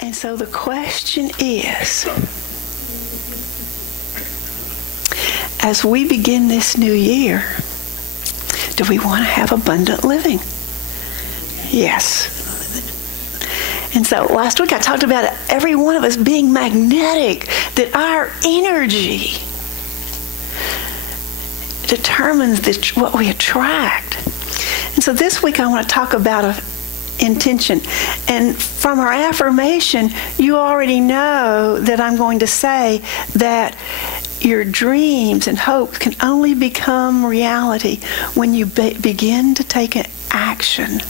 And so the question is, as we begin this new year, do we want to have abundant living? Yes. And so last week I talked about every one of us being magnetic, that our energy determines what we attract. And so this week I want to talk about intention. And from our affirmation, you already know that I'm going to say that your dreams and hopes can only become reality when you begin to take an action.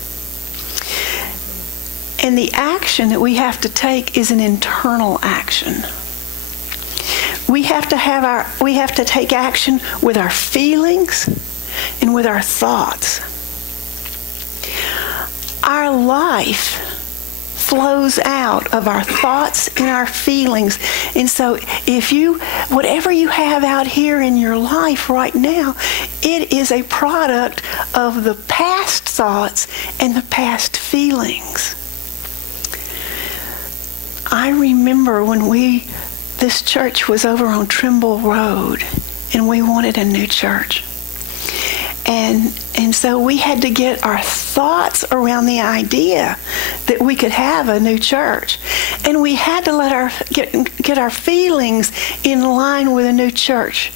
And the action that we have to take is an internal action. We have to take action with our feelings and with our thoughts. Our life flows out of our thoughts and our feelings. And so whatever you have out here in your life right now, it is a product of the past thoughts and the past feelings. I remember when this church was over on Trimble Road, and we wanted a new church. And so we had to get our thoughts around the idea that we could have a new church. And we had to get our feelings in line with a new church.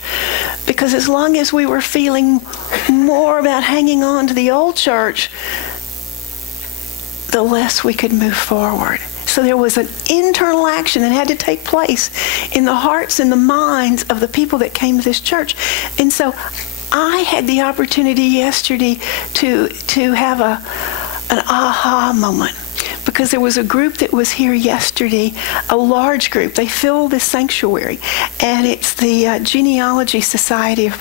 Because as long as we were feeling more about hanging on to the old church, the less we could move forward. So there was an internal action that had to take place in the hearts and the minds of the people that came to this church. And so I had the opportunity yesterday to have an aha moment, because there was a group that was here yesterday, a large group. They fill this sanctuary, and it's the Genealogy Society of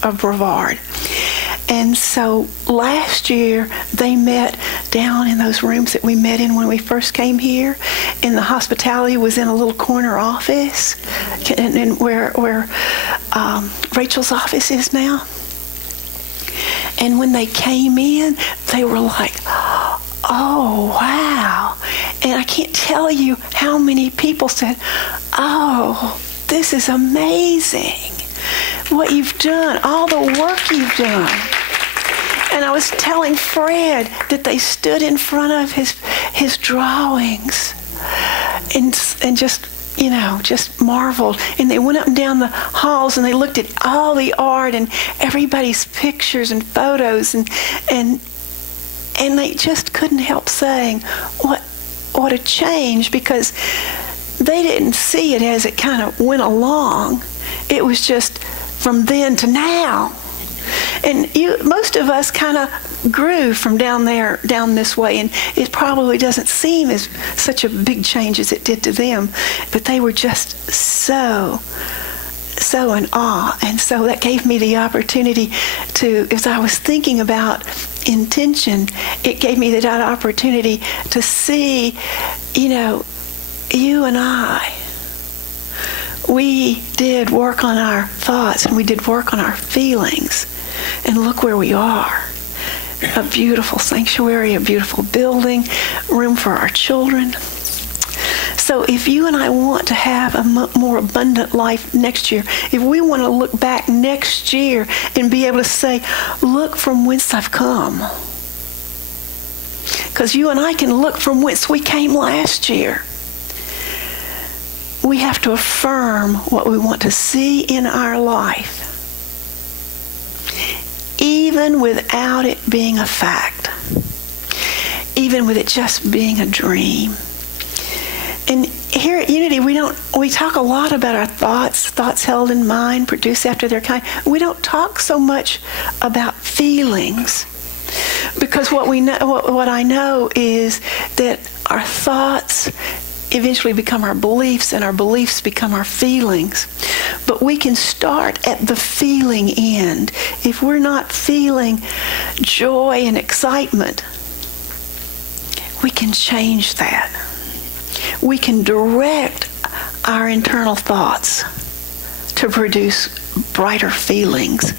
Blvd. And so last year they met down in those rooms that we met in when we first came here, and the hospitality was in a little corner office, and where Rachel's office is now. And when they came in, they were like, oh, wow. And I can't tell you how many people said, oh, this is amazing. What you've done, all the work you've done. And I was telling Fred that they stood in front of his drawings and just marveled. And they went up and down the halls and they looked at all the art and everybody's pictures and photos and they just couldn't help saying what a change, because they didn't see it as it kind of went along. It was just from then to now. And most of us kind of grew from down this way, and it probably doesn't seem as such a big change as it did to them, but they were just so in awe. And so that gave me the opportunity to, as I was thinking about intention, it gave me that opportunity to see, you and I, we did work on our thoughts and we did work on our feelings. And look where we are. A beautiful sanctuary, a beautiful building, room for our children. So if you and I want to have a more abundant life next year, if we want to look back next year and be able to say, look from whence I've come. Because you and I can look from whence we came last year. We have to affirm what we want to see in our life, even without it being a fact, even with it just being a dream. And here at Unity, we talk a lot about our thoughts held in mind, produced after their kind. We don't talk so much about feelings, because what I know is that our thoughts eventually become our beliefs, and our beliefs become our feelings. But we can start at the feeling end. If we're not feeling joy and excitement, we can change that. We can direct our internal thoughts to produce brighter feelings.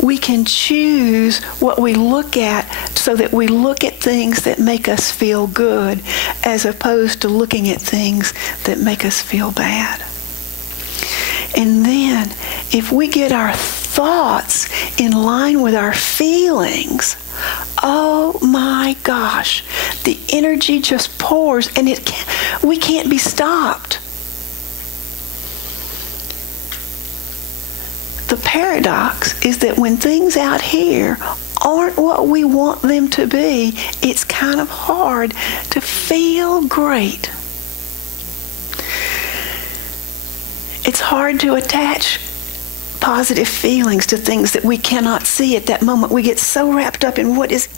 We can choose what we look at so that we look at things that make us feel good as opposed to looking at things that make us feel bad. And then if we get our thoughts in line with our feelings, oh my gosh, the energy just pours and we can't be stopped. The paradox is that when things out here aren't what we want them to be, it's kind of hard to feel great. It's hard to attach positive feelings to things that we cannot see at that moment. We get so wrapped up in what is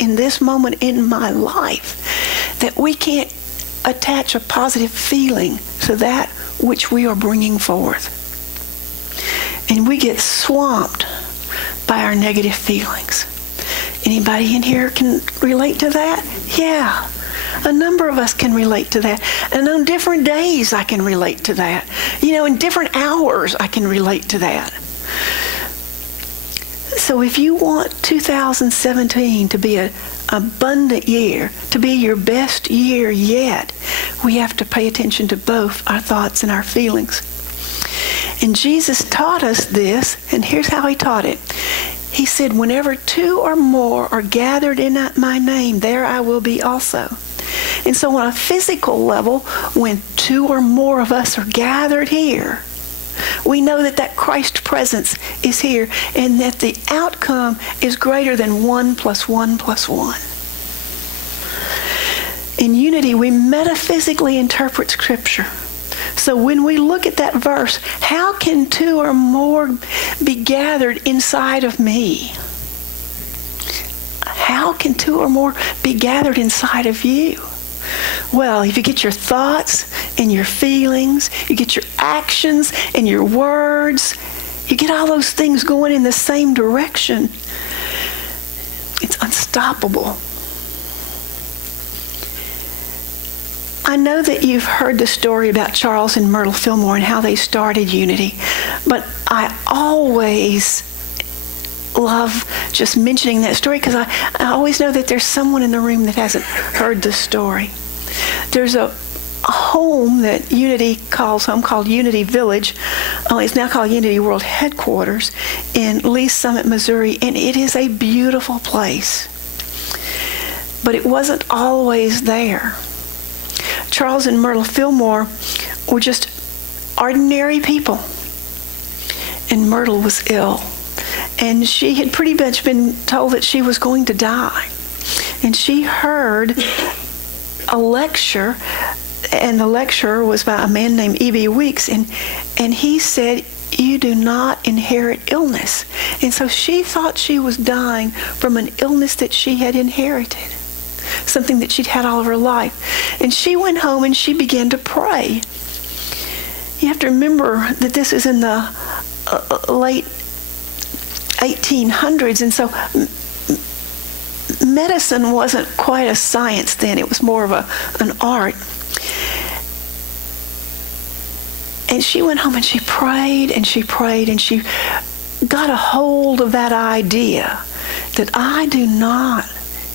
in this moment in my life that we can't attach a positive feeling to that which we are bringing forth. And we get swamped by our negative feelings. Anybody in here can relate to that? Yeah. A number of us can relate to that. And on different days I can relate to that. In different hours I can relate to that. So if you want 2017 to be an abundant year, to be your best year yet, we have to pay attention to both our thoughts and our feelings. And Jesus taught us this, and here's how he taught it. He said, whenever two or more are gathered in my name, there I will be also. And so on a physical level, when two or more of us are gathered here, we know that Christ presence is here and that the outcome is greater than 1 + 1 + 1. In unity, we metaphysically interpret Scripture. So when we look at that verse, how can two or more be gathered inside of me? How can two or more be gathered inside of you? Well, if you get your thoughts and your feelings, you get your actions and your words, you get all those things going in the same direction, it's unstoppable. I know that you've heard the story about Charles and Myrtle Fillmore and how they started Unity, but I always love just mentioning that story because I always know that there's someone in the room that hasn't heard the story. There's a home that Unity calls home called Unity Village. It's now called Unity World Headquarters in Lee Summit, Missouri, and it is a beautiful place. But it wasn't always there. Charles and Myrtle Fillmore were just ordinary people. And Myrtle was ill. And she had pretty much been told that she was going to die. And she heard a lecture, and the lecturer was by a man named E.B. Weeks, and he said, "You do not inherit illness." And so she thought she was dying from an illness that she had inherited, something that she'd had all of her life. And she went home and she began to pray. You have to remember that this is in the late 1800s, and so medicine wasn't quite a science then. It was more of an art. And she went home and she prayed and she prayed and she got a hold of that idea that I do not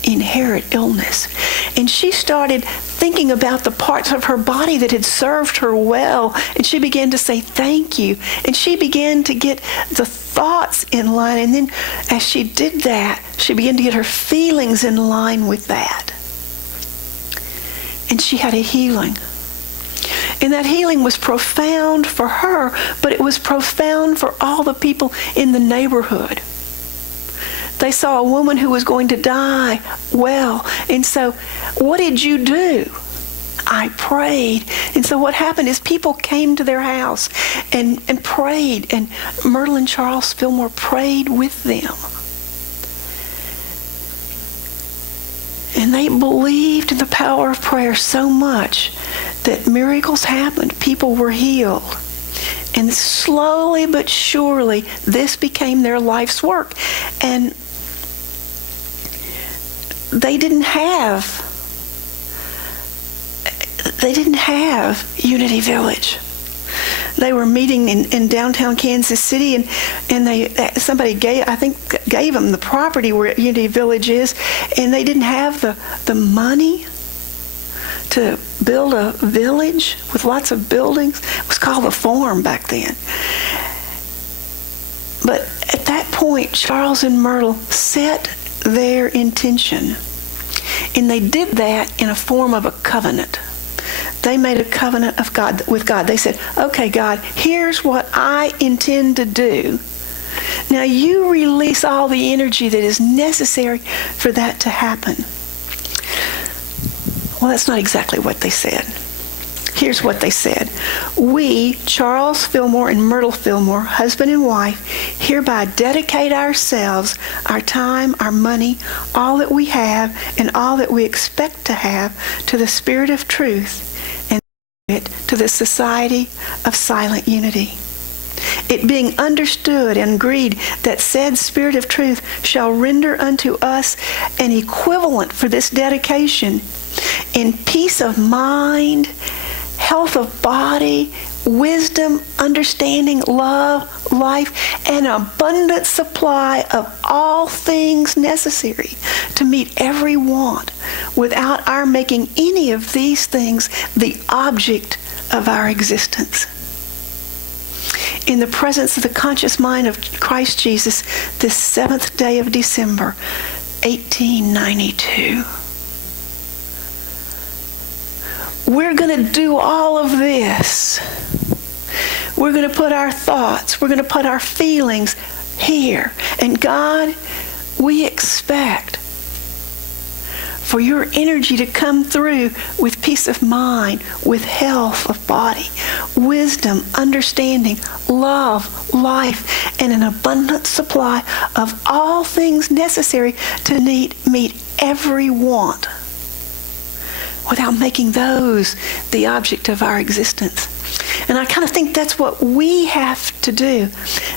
inherit illness. And she started thinking about the parts of her body that had served her well, and she began to say thank you, and she began to get the thoughts in line, and then as she did that, she began to get her feelings in line with that. And she had a healing. And that healing was profound for her, but it was profound for all the people in the neighborhood. They saw a woman who was going to die well. And so, what did you do? I prayed. And so what happened is people came to their house and prayed. And Myrtle and Charles Fillmore prayed with them. And they believed in the power of prayer so much that miracles happened. People were healed. And slowly but surely, this became their life's work. And they didn't have Unity Village. they were meeting in downtown Kansas City, and somebody gave them the property where Unity Village is, and they didn't have the money to build a village with lots of buildings. It was called the Farm back then. But at that point, Charles and Myrtle set their intention, and they did that in a form of a covenant. They made a covenant with God. They said, okay, God, here's what I intend to do. Now you release all the energy that is necessary for that to happen. Well, that's not exactly what they said. Here's what they said. We, Charles Fillmore and Myrtle Fillmore, husband and wife, hereby dedicate ourselves, our time, our money, all that we have, and all that we expect to have to the Spirit of Truth, and to the Society of Silent Unity. It being understood and agreed that said Spirit of Truth shall render unto us an equivalent for this dedication in peace of mind, health of body, wisdom, understanding, love, life, and abundant supply of all things necessary to meet every want, without our making any of these things the object of our existence. In the presence of the conscious mind of Christ Jesus, this 7th day of December, 1892. We're going to do all of this. We're going to put our thoughts, we're going to put our feelings here. And God, we expect for your energy to come through with peace of mind, with health of body, wisdom, understanding, love, life, and an abundant supply of all things necessary to meet every want, without making those the object of our existence. And I kind of think that's what we have to do.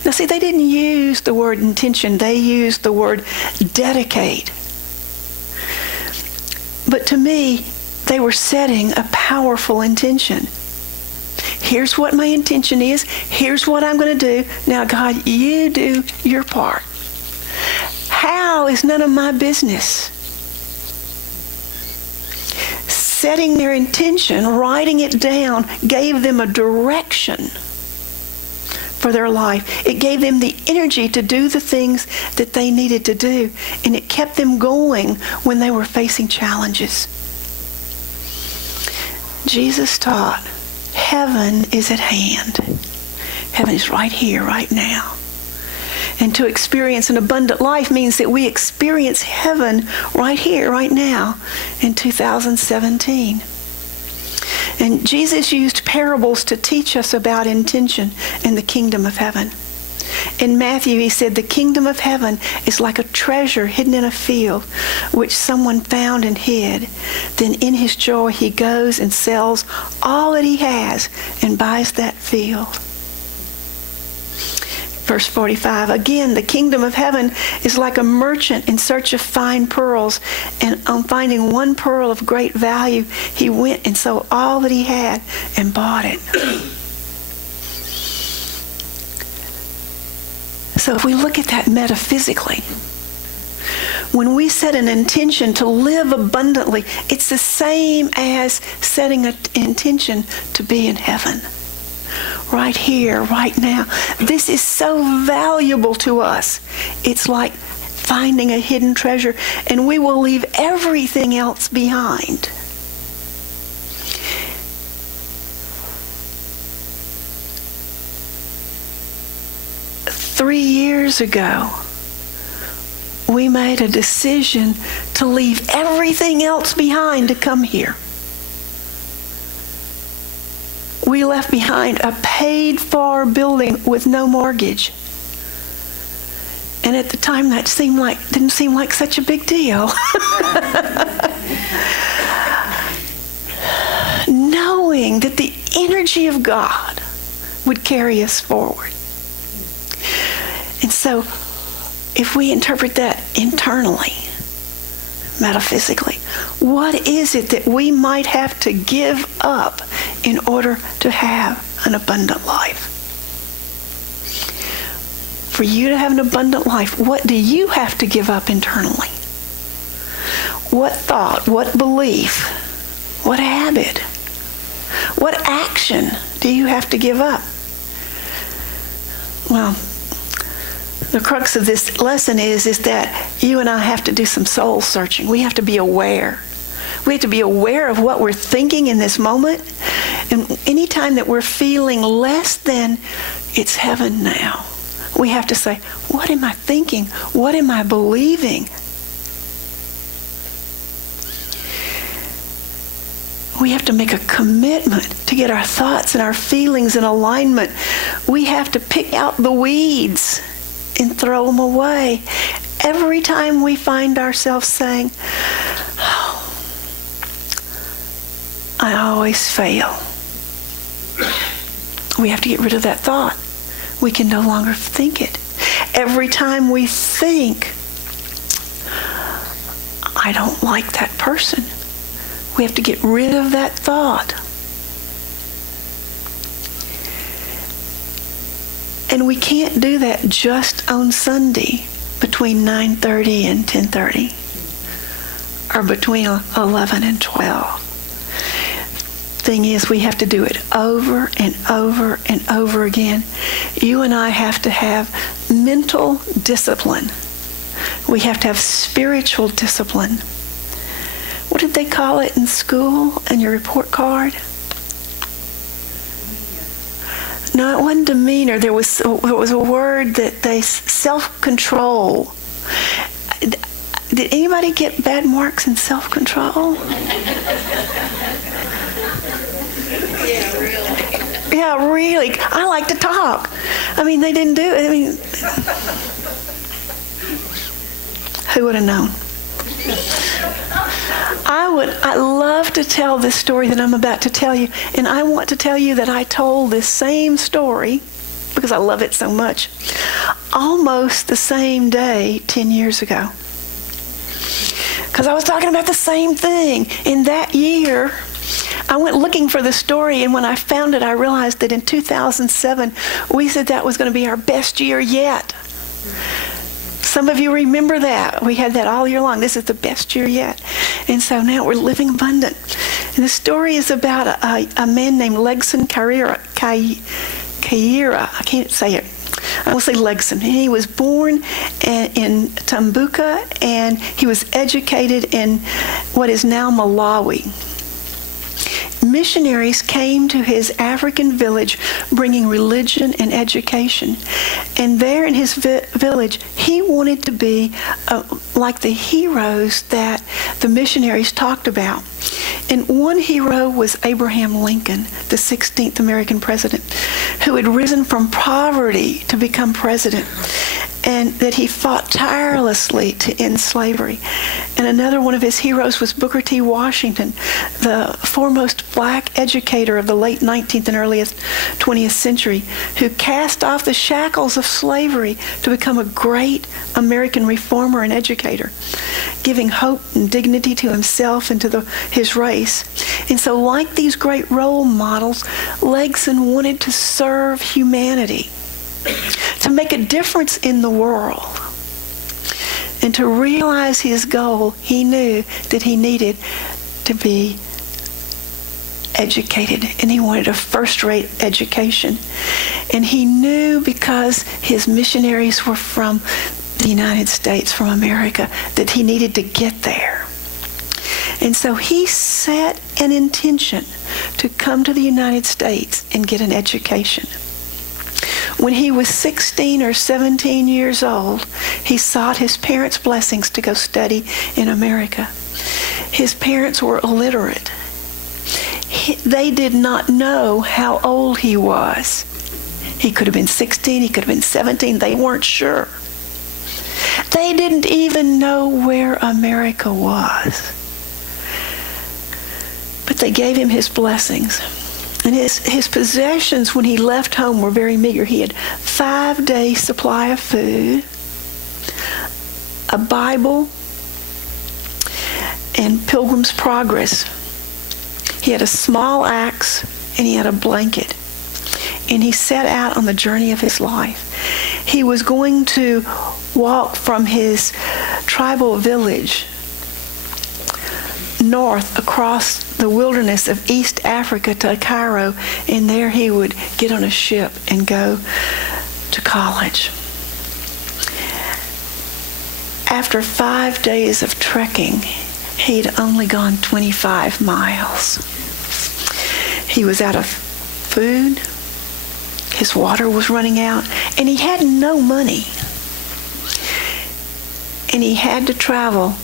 Now see, they didn't use the word intention, they used the word dedicate. But to me, they were setting a powerful intention. Here's what my intention is. Here's what I'm going to do. Now, God, you do your part. How is none of my business. Setting their intention, writing it down, gave them a direction for their life. It gave them the energy to do the things that they needed to do, and it kept them going when they were facing challenges. Jesus taught, heaven is at hand. Heaven is right here, right now. And to experience an abundant life means that we experience heaven right here, right now, in 2017. And Jesus used parables to teach us about intention in the kingdom of heaven. In Matthew, he said, the kingdom of heaven is like a treasure hidden in a field, which someone found and hid. Then in his joy, he goes and sells all that he has and buys that field. Verse 45, again, the kingdom of heaven is like a merchant in search of fine pearls, and on finding one pearl of great value, he went and sold all that he had and bought it. So if we look at that metaphysically, when we set an intention to live abundantly, it's the same as setting an intention to be in heaven. Right here, right now. This is so valuable to us. It's like finding a hidden treasure, and we will leave everything else behind. Three years ago, we made a decision to leave everything else behind to come here. We left behind a paid-for building with no mortgage. And at the time, that didn't seem like such a big deal. Knowing that the energy of God would carry us forward. And so, if we interpret that internally, metaphysically, what is it that we might have to give up in order to have an abundant life. For you to have an abundant life, what do you have to give up internally? What thought, what belief, what habit, what action do you have to give up? Well, the crux of this lesson is that you and I have to do some soul searching. We have to be aware. We have to be aware of what we're thinking in this moment. And anytime that we're feeling less than it's heaven now, we have to say, what am I thinking? What am I believing? We have to make a commitment to get our thoughts and our feelings in alignment. We have to pick out the weeds and throw them away. Every time we find ourselves saying, oh, I always fail, we have to get rid of that thought. We can no longer think it. Every time we think, I don't like that person, we have to get rid of that thought. And we can't do that just on Sunday between 9:30 and 10:30 or between 11 and 12. Thing is, we have to do it over and over and over again. You and I have to have mental discipline. We have to have spiritual discipline. What did they call it in school and your report card? No, it wasn't demeanor. There was a word that they, self-control. Did anybody get bad marks in self-control? Yeah, really. Yeah, really. I like to talk. I mean, they didn't do it. I mean, who would have known? I love to tell this story that I'm about to tell you, and I want to tell you that I told this same story, because I love it so much, almost the same day 10 years ago. Because I was talking about the same thing. In that year, I went looking for the story, and when I found it, I realized that in 2007, we said that was going to be our best year yet. Some of you remember that. We had that all year long. This is the best year yet. And so now we're living abundant. And the story is about a man named Legson Kaira. I can't say it. I will say Legson. He was born in Tumbuka, and he was educated in what is now Malawi. Missionaries came to his African village bringing religion and education. And there in his village, he wanted to be like the heroes that the missionaries talked about. And one hero was Abraham Lincoln, the 16th American president, who had risen from poverty to become president, and that he fought tirelessly to end slavery. And another one of his heroes was Booker T. Washington, the foremost black educator of the late 19th and earliest 20th century, who cast off the shackles of slavery to become a great American reformer and educator, giving hope and dignity to himself and to his race. And so, like these great role models, Legson wanted to serve humanity, to make a difference in the world. And to realize his goal, he knew that he needed to be educated, and he wanted a first-rate education. And he knew, because his missionaries were from the United States, from America, that he needed to get there. And so he set an intention to come to the United States and get an education. When he was 16 or 17 years old, he sought his parents' blessings to go study in America. His parents were illiterate. They did not know how old he was. He could have been 16, he could have been 17, they weren't sure. They didn't even know where America was. But they gave him his blessings. And his possessions when he left home were very meager. He had 5-day supply of food, a Bible, and Pilgrim's Progress. He had a small axe, and he had a blanket. and he set out on the journey of his life. He was going to walk from his tribal village north across the wilderness of East Africa to Cairo, and there he would get on a ship and go to college. After 5 days of trekking, he'd only gone 25 miles. He was out of food, his water was running out, and he had no money. And he had to travel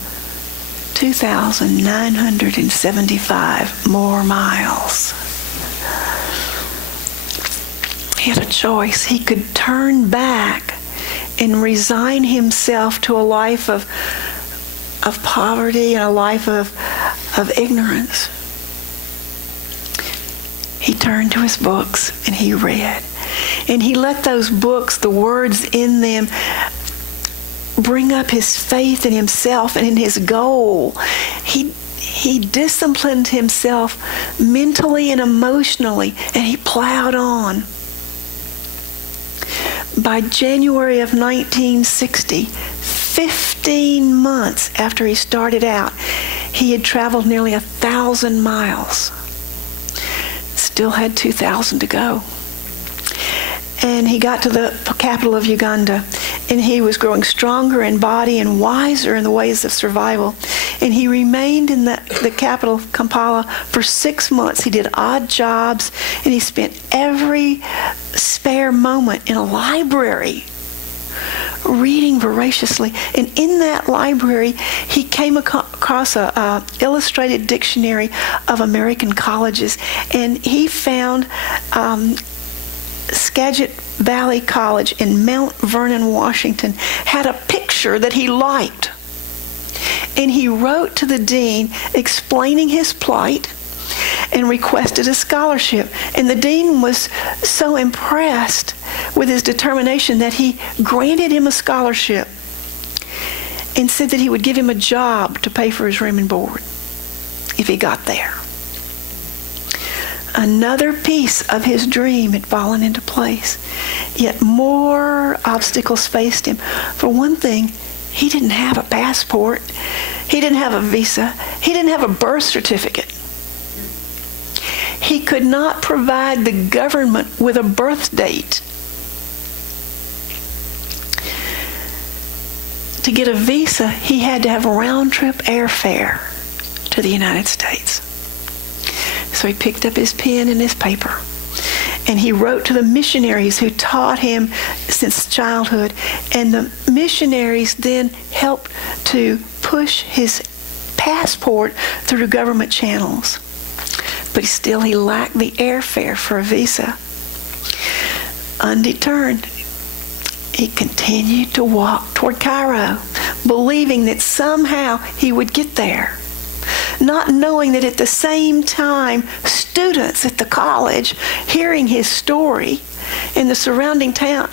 2,975 more miles. He had a choice. He could turn back and resign himself to a life of poverty and a life of ignorance. He turned to his books and he read. And he let those books, the words in them, bring up his faith in himself and in his goal. He disciplined himself mentally and emotionally, and he plowed on. By January of 1960, 15 months after he started out, he had traveled nearly 1,000 miles. Still had 2,000 to go. And he got to the capital of Uganda, and he was growing stronger in body and wiser in the ways of survival. And he remained in the capital, Kampala, for 6 months. He did odd jobs, and he spent every spare moment in a library reading voraciously. And in that library, he came across a illustrated dictionary of American colleges, and he found Skagit Valley College in Mount Vernon, Washington, had a picture that he liked. And he wrote to the dean explaining his plight and requested a scholarship. And the dean was so impressed with his determination that he granted him a scholarship and said that he would give him a job to pay for his room and board if he got there. Another piece of his dream had fallen into place. Yet more obstacles faced him. For one thing, he didn't have a passport. He didn't have a visa. He didn't have a birth certificate. He could not provide the government with a birth date. To get a visa, he had to have a round-trip airfare to the United States. So he picked up his pen and his paper, and he wrote to the missionaries who taught him since childhood. And the missionaries then helped to push his passport through government channels. But still, he lacked the airfare for a visa. Undeterred, he continued to walk toward Cairo, believing that somehow he would get there. Not knowing that at the same time, students at the college, hearing his story in the surrounding town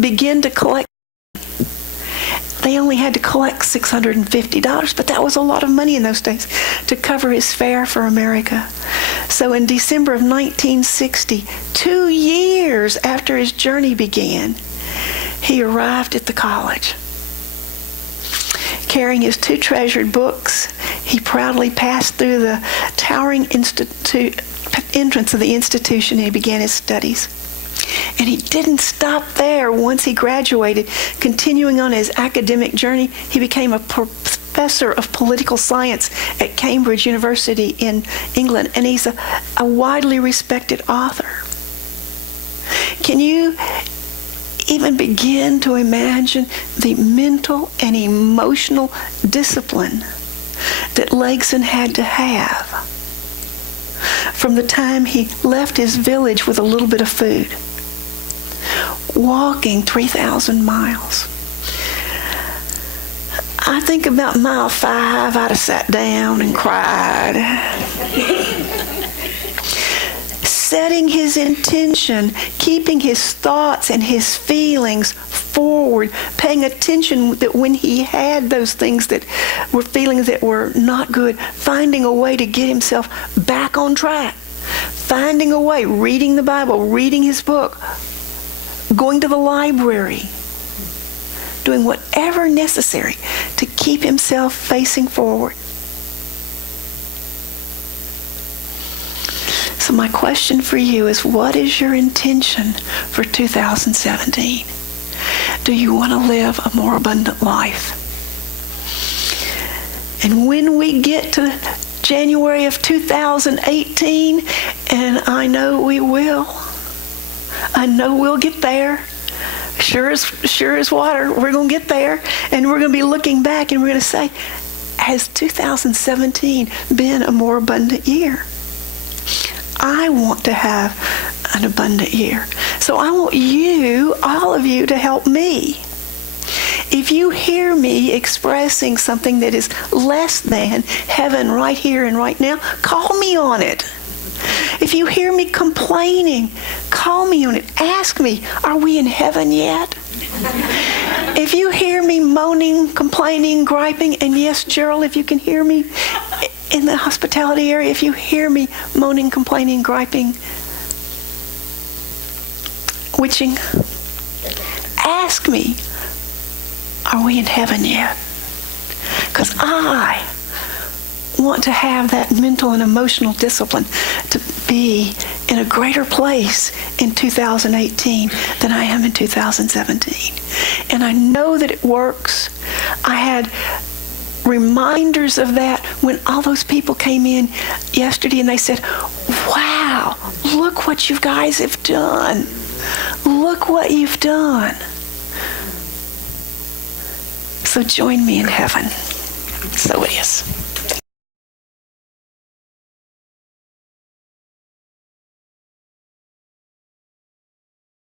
began to collect. They only had to collect $650, but that was a lot of money in those days to cover his fare for America. So in December of 1960, 2 years after his journey began, he arrived at the college. Carrying his 2 treasured books, he proudly passed through the towering entrance of the institution, and he began his studies. And he didn't stop there. Once he graduated, continuing on his academic journey, he became a professor of political science at Cambridge University in England, and he's a widely respected author. Can you even begin to imagine the mental and emotional discipline that Legson had to have from the time he left his village with a little bit of food, walking 3,000 miles? I think about mile 5, I'd have sat down and cried. Setting his intention, keeping his thoughts and his feelings forward, paying attention that when he had those things that were feelings that were not good, finding a way to get himself back on track, finding a way, reading the Bible, reading his book, going to the library, doing whatever necessary to keep himself facing forward. So my question for you is, what is your intention for 2017? Do you want to live a more abundant life? And when we get to January of 2018, and I know we will, I know we'll get there. Sure as water, we're going to get there, and we're going to be looking back and we're going to say, has 2017 been a more abundant year? I want to have an abundant year. So I want you, all of you, to help me. If you hear me expressing something that is less than heaven right here and right now, call me on it. If you hear me complaining, call me on it. Ask me, are we in heaven yet? If you hear me moaning, complaining, griping, and yes, Gerald, if you can hear me in the hospitality area, if you hear me moaning, complaining, griping, witching, ask me, are we in heaven yet? Because I want to have that mental and emotional discipline to be in a greater place in 2018 than I am in 2017. And I know that it works. I had reminders of that when all those people came in yesterday and they said, wow, look what you guys have done. Look what you've done. So join me in heaven. So it is.